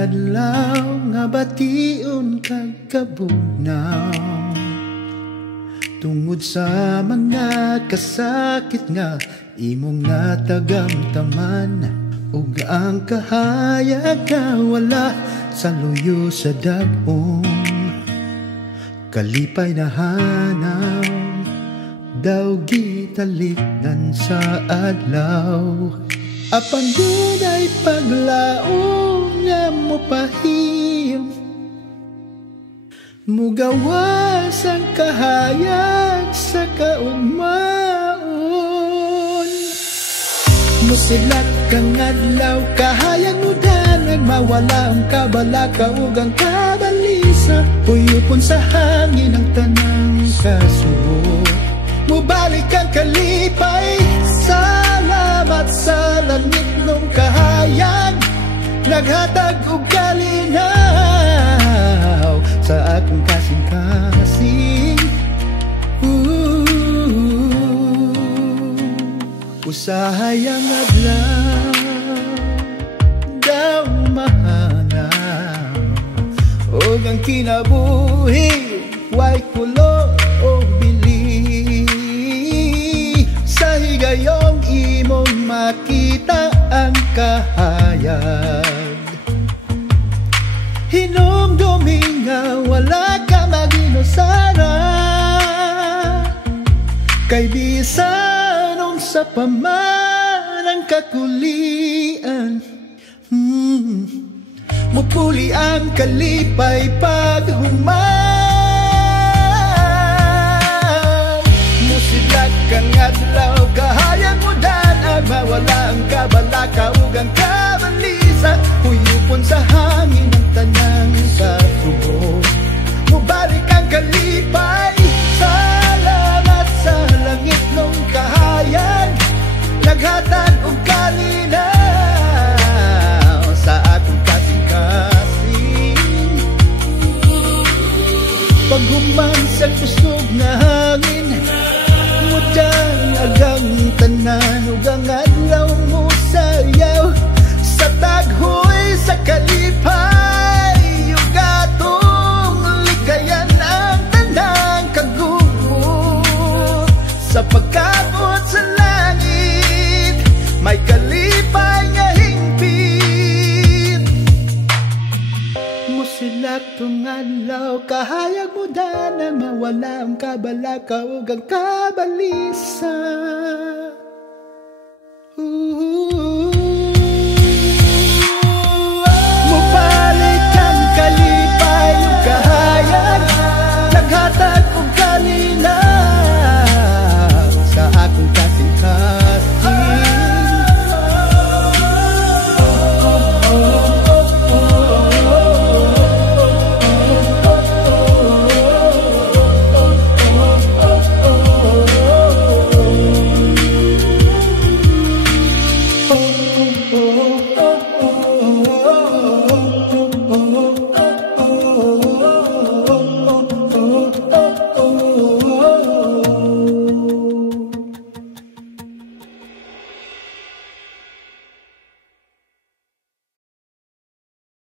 adlaw nga bation kag kabunaw, tungod sa mga kasakit nga imong natagamtaman, ug ang kahayag nga wala sa luyo sa dag-ong kalipay na hanaw, daw gitalikdan sa adlaw. Apan dunay paglaom nga mopahim, mugawas ang kahayag sa kaugmaon. Musilat kang adlaw, kahayag mo danag, mawala ang kabalaka ug ang kabalisa, puyupon sa hangin ang tanang kasubo. Mubalik ang kalipay, salamat sa langit nung kahayag, naghatag og kalinaw sa akong kasing-kasing. Usahay ang adlaw, daw mahanaw, og ang kinabuhi way kulor o bili. Sa higayong imong makita ang kahayag, hinumdumi nga wala ka maginusara, kay bisan sa paman ang kakulian. Mupuli ang kalipay paghuman, musidlag kang adlaw, kahayag mo danag, mawala ang kabalaka ug ang kabalisa, huyupon sa hangin ang tanang kasubo. Mubalik ang kalipay, salamat sa langit nung kahayag, naghatag og kalinaw sa atong kasing-kasing. Paghuman sa kusog na hangin, mudang agang tanan ug ang adlaw mo sayaw sa taghoy sa kalipay, ug atong ligayan ang tanang kagubot sa pagkabot sa langit, may kalipay nga hingpit. Musilak tong adlaw, kahayag mo danang, mawala ang kabalaka ug ang kabalisa.